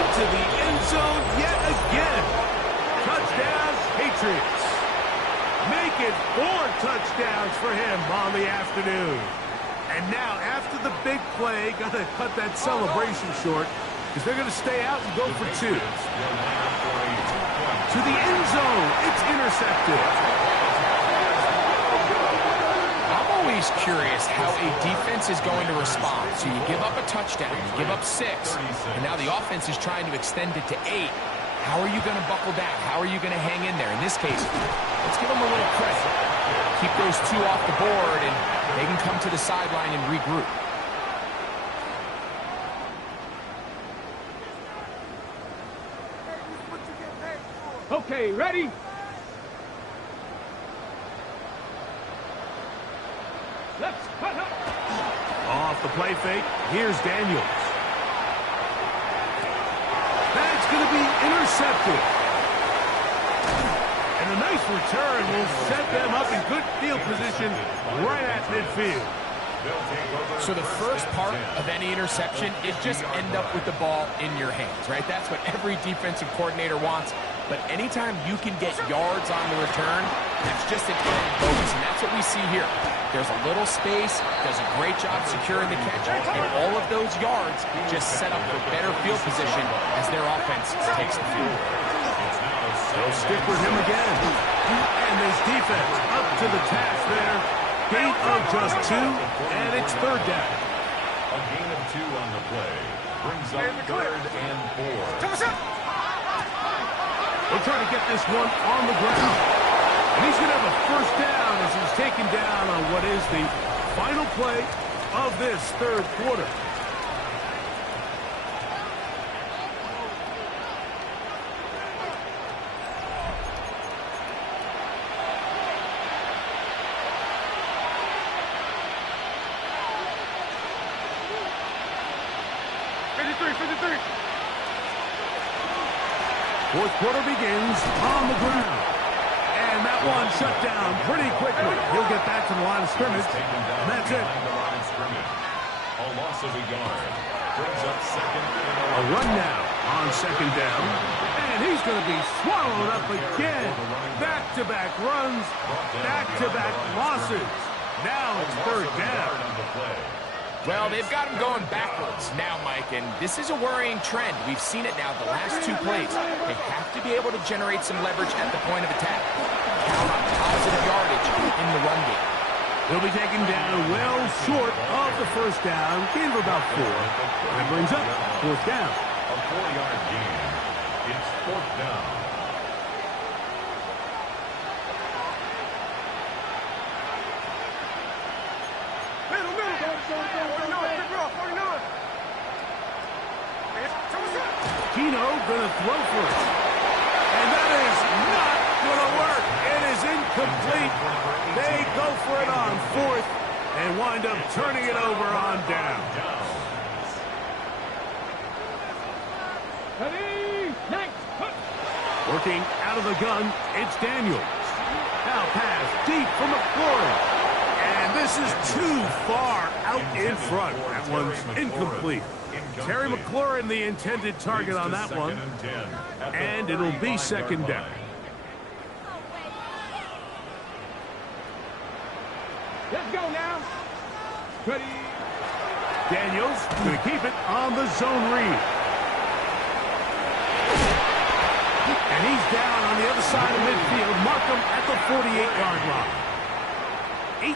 To the end zone yet again. Touchdown, Patriots. Make it 4 touchdowns for him on the afternoon. And now, after the big play, got to cut that celebration short because they're going to stay out and go for 2. To the end zone, it's intercepted. Always curious how a defense is going to respond. So you give up a touchdown, you give up 6, and now the offense is trying to extend it to 8. How are you going to buckle down? How are you going to hang in there? In this case, let's give them a little credit. Keep those two off the board, and they can come to the sideline and regroup. Okay, ready? Let's cut up. Off the play fake, here's Daniels. That's going to be intercepted. And a nice return will set them up in good field position right at midfield. So the first part of any interception is just end up with the ball in your hands, right? That's what every defensive coordinator wants. But anytime you can get yards on the return, that's just an added bonus, and that's what we see here. There's a little space, does a great job securing the catch, and all of those yards just set up for better field position as their offense takes the field. They'll stick with him again. And this defense up to the task there. Gain of just 2, and it's third down. A gain of 2 on the play. Brings up 3rd and 4. They'll try to get this one on the ground. And he's going to have a first down as he's taken down on what is the final play of this third quarter. Fourth quarter begins on the ground. And that one shut down pretty quickly. He'll get back to the line of scrimmage. And that's it. A loss of a yard. Brings up 2nd and A run now on 2nd down. And he's going to be swallowed up again. Back-to-back runs, back-to-back losses. Now it's third down. Well, they've got him going backwards now, Mike, and this is a worrying trend. We've seen it now the last 2 plays. They have to be able to generate some leverage at the point of attack. Count on positive yardage in the run game. He'll be taken down well short of the first down. Gain of about 4. That brings up 4th down. A 4-yard gain. It's 4th down. Keno gonna throw for it. And that is not gonna work. It is incomplete. They go for it on 4th and wind up turning it over on down. Ready? Next. Working out of the gun, it's Daniels. Now pass deep from McLaurin. And this is too far out in front. That one's incomplete. Terry McLaurin, the intended target on that one. And it'll be 2nd down. Let's go now. Ready? Daniels going to keep it on the zone read. And he's down on the other side of midfield. Mark him at the 48-yard line.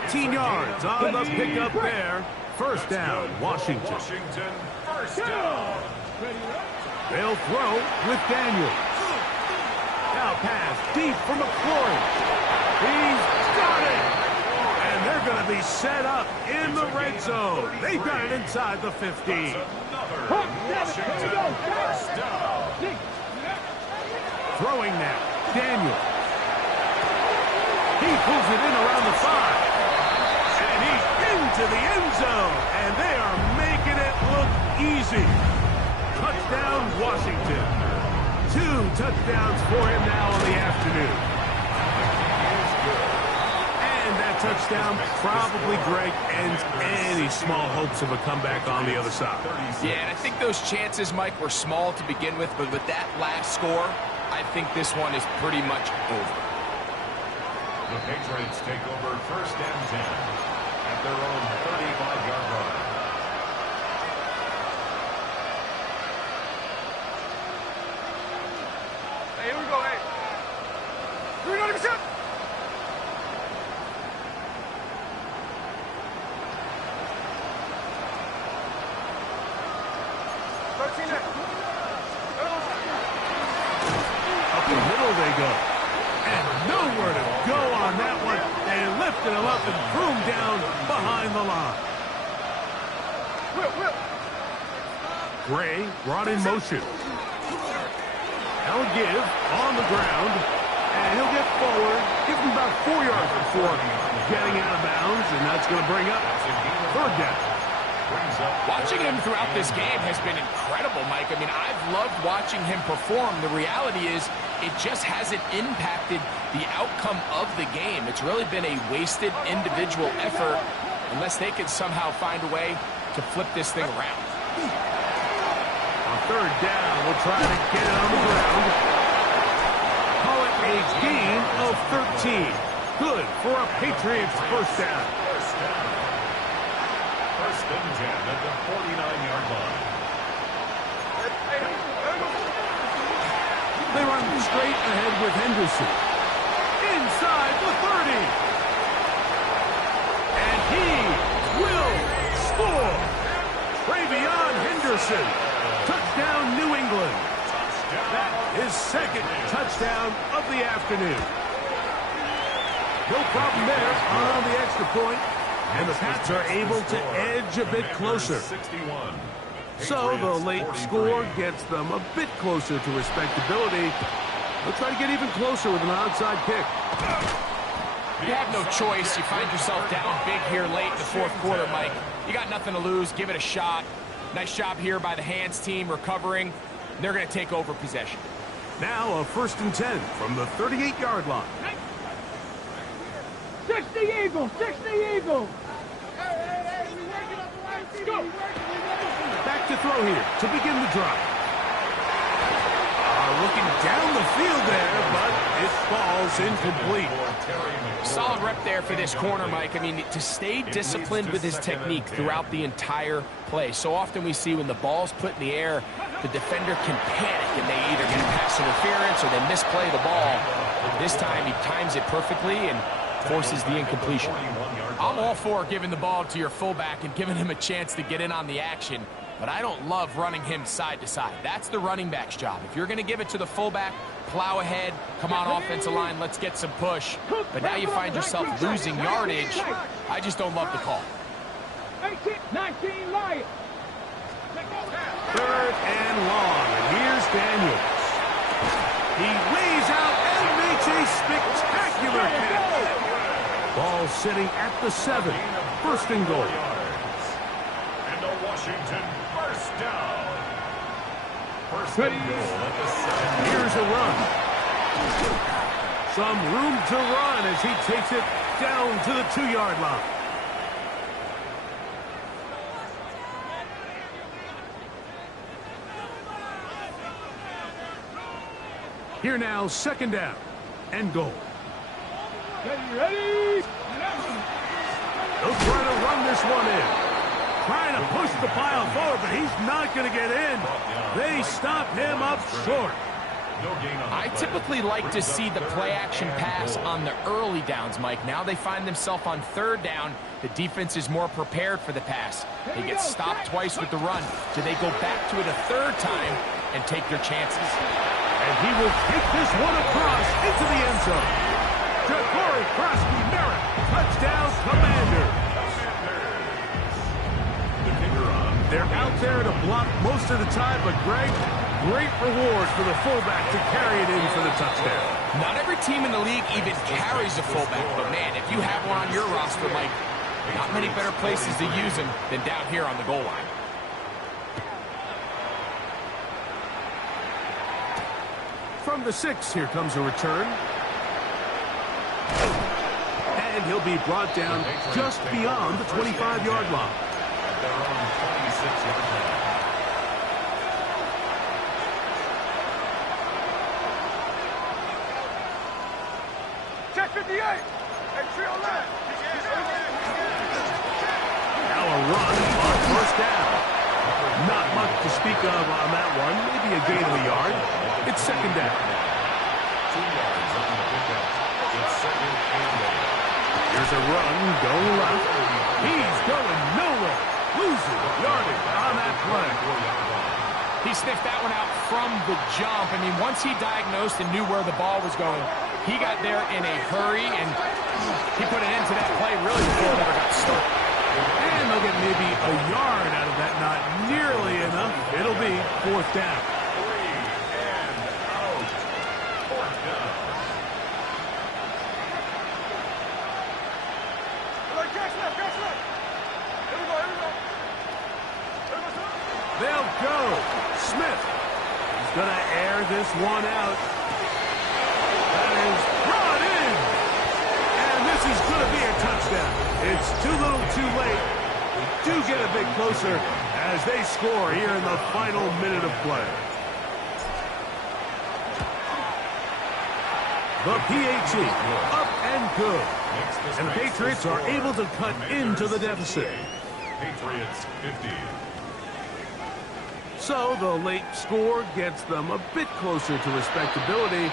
18 yards on the pickup there. First down, Washington. First down. They'll throw with Daniels. Now pass deep for McLaurin. He's got it. And they're going to be set up in the red zone. They've got it inside the 15. Washington first down. Throwing now, Daniels. He pulls it in around the 5. And he's into the end zone. And they are making it look easy. Touchdown, Washington. 2 touchdowns for him now on the afternoon. And that touchdown probably, Greg, ends any small hopes of a comeback on the other side. Yeah, and I think those chances, Mike, were small to begin with, but with that last score, I think this one is pretty much over. The Patriots take over 1st and 10 at their own 35-yard line. Hey, here we go, hey. Here we go, take a shot. on that one. They lifted him up and threw him down behind the line. Gray brought in motion. Now a give on the ground. And he'll get forward. Give him about 4 yards before getting out of bounds. And that's going to bring up third down. Watching him throughout this game has been incredible, Mike. I mean, I've loved watching him perform. The reality is it just hasn't impacted the outcome of the game. It's really been a wasted individual effort unless they can somehow find a way to flip this thing around. On third down, we'll try to get it on the ground. Call it a gain of 13. Good for a Patriots first down. First and 10 at the 49-yard line. They run straight ahead with Henderson. Inside the 30. And he will score. Travion Henderson. Touchdown, New England. That is second touchdown of the afternoon. No problem there on the extra point. And the Pats are able to edge a bit closer. So the late score gets them a bit closer to respectability. They'll try to get even closer with an onside kick. You have no choice. You find yourself down big here late in the fourth quarter, Mike. You got nothing to lose. Give it a shot. Nice job here by the Hands team recovering. They're going to take over possession. Now a first and 10 from the 38-yard line. 60 Eagles, 60 Eagles. Back to throw here to begin the drive. Looking down the field there, but it falls incomplete. Solid rep there for this corner, Mike. I mean, to stay disciplined with his technique throughout the entire play. So often we see when the ball's put in the air, the defender can panic and they either get pass interference or they misplay the ball. This time he times it perfectly and forces the incompletion. I'm all for giving the ball to your fullback and giving him a chance to get in on the action, but I don't love running him side to side. That's the running back's job. If you're going to give it to the fullback, plow ahead, come on offensive line, let's get some push. But now you find yourself losing yardage. I just don't love the call. 19 Lions. Third and long, and here's Daniels. He lays out and makes a spectacular catch. Ball sitting at the 7. First and goal. And a Washington first down. First and goal at the 7. Here's a run. Some room to run as he takes it down to the 2-yard line. Here now, second down and goal. Ready? They'll try to run this one in. Trying to push the pile forward, but he's not going to get in. They stop him up short. I typically like to see the play-action pass on the early downs, Mike. Now they find themselves on third down. The defense is more prepared for the pass. They get stopped twice with the run. Do they go back to it a third time and take their chances? And he will kick this one across into the end zone. Ja'Cory Krosky-Merritt, touchdown, Commanders. They're out there to block most of the time, but Greg, great reward for the fullback to carry it in for the touchdown. Not every team in the league even carries a fullback, but man, if you have one on your roster, Mike, not many better places to use him than down here on the goal line. From the 6, here comes a return. And he'll be brought down just beyond the 25-yard line. At their own 26-yard line. Check 58. Entry on left. Now a run on first down. Not much to speak of on that one. Maybe a gain of a yard. It's second down. 2 yards on the pickup. It's second and 8. Here's a run going left. He's going nowhere. Losing yardage on that play. He sniffed that one out from the jump. I mean, once he diagnosed and knew where the ball was going, He got there in a hurry, and he put an end to that play really before it ever got started. And they'll get maybe a yard out of that. Not nearly enough. It'll be 4th down. 3 and out. 4th down. They'll go. Smith is going to air this one out. That is brought in. And this is going to be a touchdown. It's too little too late. We do get a bit closer as they score here in the final minute of play. The PAT up and good. And the Patriots are able to cut into the deficit. Patriots 50. So the late score gets them a bit closer to respectability.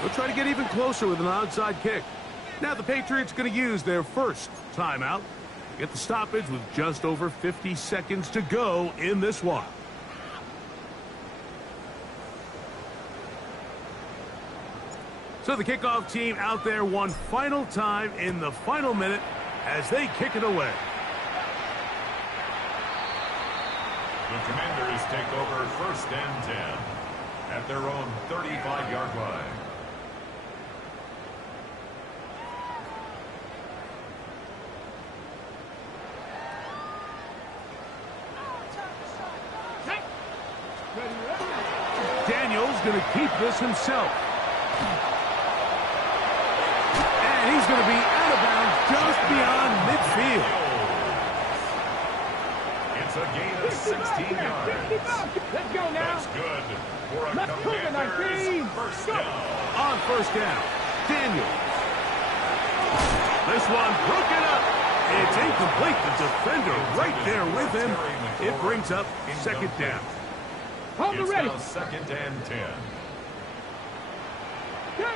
They'll try to get even closer with an onside kick. Now the Patriots going to use their first timeout to get the stoppage with just over 50 seconds to go in this one. So the kickoff team out there one final time in the final minute as they kick it away. The Commanders take over 1st and 10 at their own 35-yard line. Daniels going to keep this himself. And he's going to be out of bounds just beyond midfield. It's a gain of 16 yards. Let's go now. That's good for a Let's go, Commanders 19. 1st down. On 1st down, Daniels. This one broken up. It's incomplete. The defender right there with him. It brings up 2nd down. Hold the It's ready. now 2nd and 10. Go.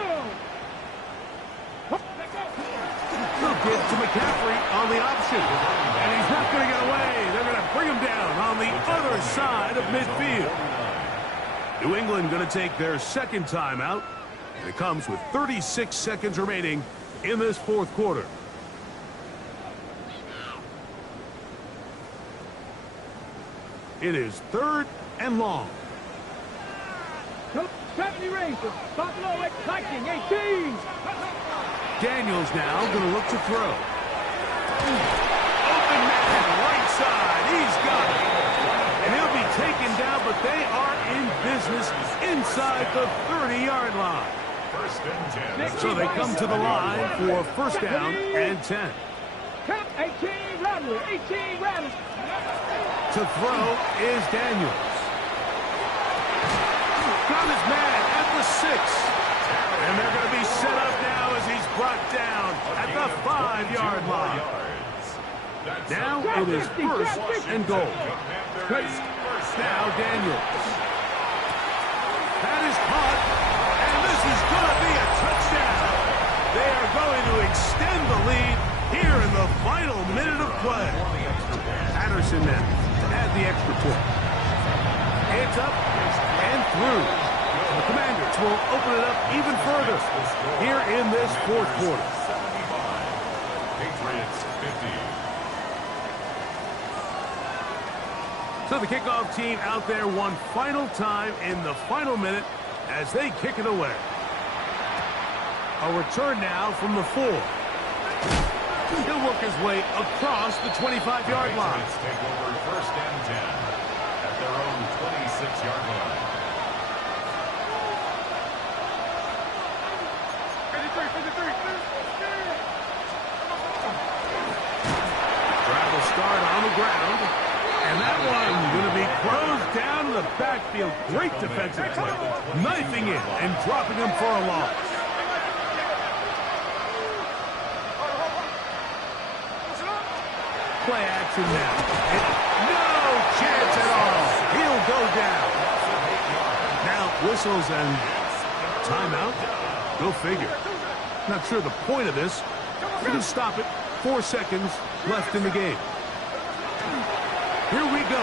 They'll get to McCaffrey on the option. And he's not going to get away. They're going to bring him down on the other side of midfield. New England going to take their 2nd timeout. And it comes with 36 seconds remaining in this 4th quarter. It is 3rd and long. 70 Rangers. Buffalo exciting. 18. Daniels now going to look to throw. Open man, right side. He's got it. And he'll be taken down, but they are in business inside the 30-yard line. 1st and 10. So they come to the line for 1st down and 10. Count 18 Rattler. 18 Rattler. To throw is Daniels. Got his man at the 6. And they're going to be set up now as he's brought down at the 5-yard line. Now it is 1st and goal. Now Daniels. That is caught. And this is going to be a touchdown. They are going to extend the lead here in the final minute of play. Patterson now to add the extra point. It's up and through. The Commanders will open it up even further here in this 4th quarter. 75. Patriots 50. So the kickoff team out there one final time in the final minute as they kick it away. A return now from the 4. He'll work his way across the 25-yard line. Patriots take over 1st and 10 at their own 26-yard line. Drive will start on the ground. And that one going to be closed down in the backfield. Great defensive play. Knifing it and dropping him for a loss. Play action now. And no chance at all. He'll go down. Now whistles and timeout. Go figure. Not sure the point of this. You can stop it. 4 seconds left in the game. Here we go.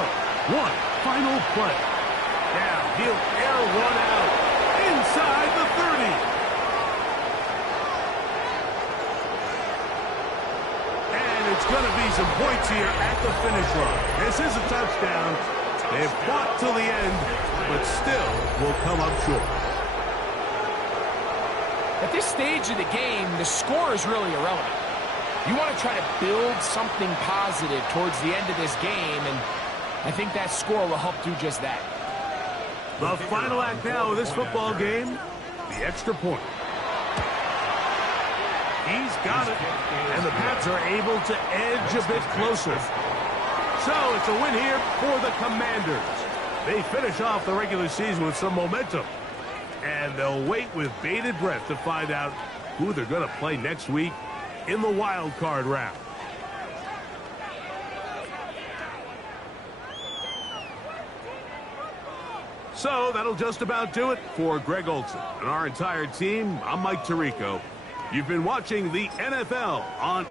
One final play. Now he'll air one out inside the 30. going to be some points here at the finish line. This is a touchdown. They've fought till the end, but still will come up short. At this stage of the game, the score is really irrelevant. You want to try to build something positive towards the end of this game, and I think that score will help do just that. The final act now of this football game, the extra point. He's got it, and the Pats are able to edge a bit closer. So it's a win here for the Commanders. They finish off the regular season with some momentum, and they'll wait with bated breath to find out who they're going to play next week in the wild card round. So that'll just about do it for Greg Olson and our entire team. I'm Mike Tirico. You've been watching the NFL on